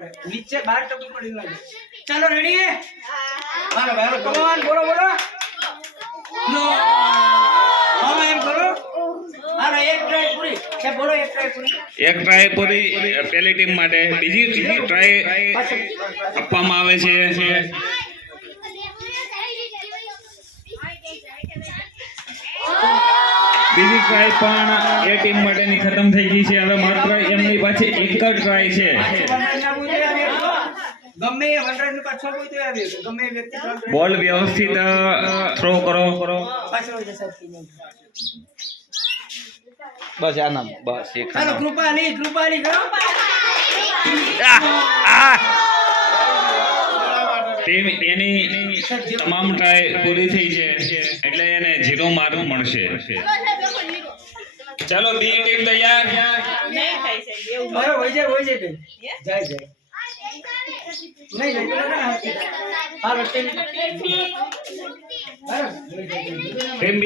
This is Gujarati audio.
नीचे बाहर टपक पड़ी ना। चलो रेडी है? हालो भाई कम ऑन बोलो बोलो। नो हां एम करो। हालो एक ट्राई पूरी। क्या बोलो एक ट्राई पूरी? એક ટ્રાય પૂરી પહેલી ટીમ માટે બીજી ટ્રાય આપવામાં આવે છે બીજી ટ્રાય પણ એ ટીમ માટેની ખતમ થઈ ગઈ છે હવે માત્ર એમની પાસે એક જ ટ્રાય છે ગમે 100 ની પાછો કોઈ તો આવે ગમે વ્યક્તિ બોલ વ્યવસ્થિત થ્રો કરો પાછો જશે બસ આ નામ બસ એક ચાલો કૃપાલી કરો ટીમ એની તમામ ટ્રાય પૂરી થઈ છે એટલે એને 0 માર્ક મળશે ચાલો બી ટીમ તૈયાર અરે હોય જાય બેન જાય નહીં હાલો ટીમ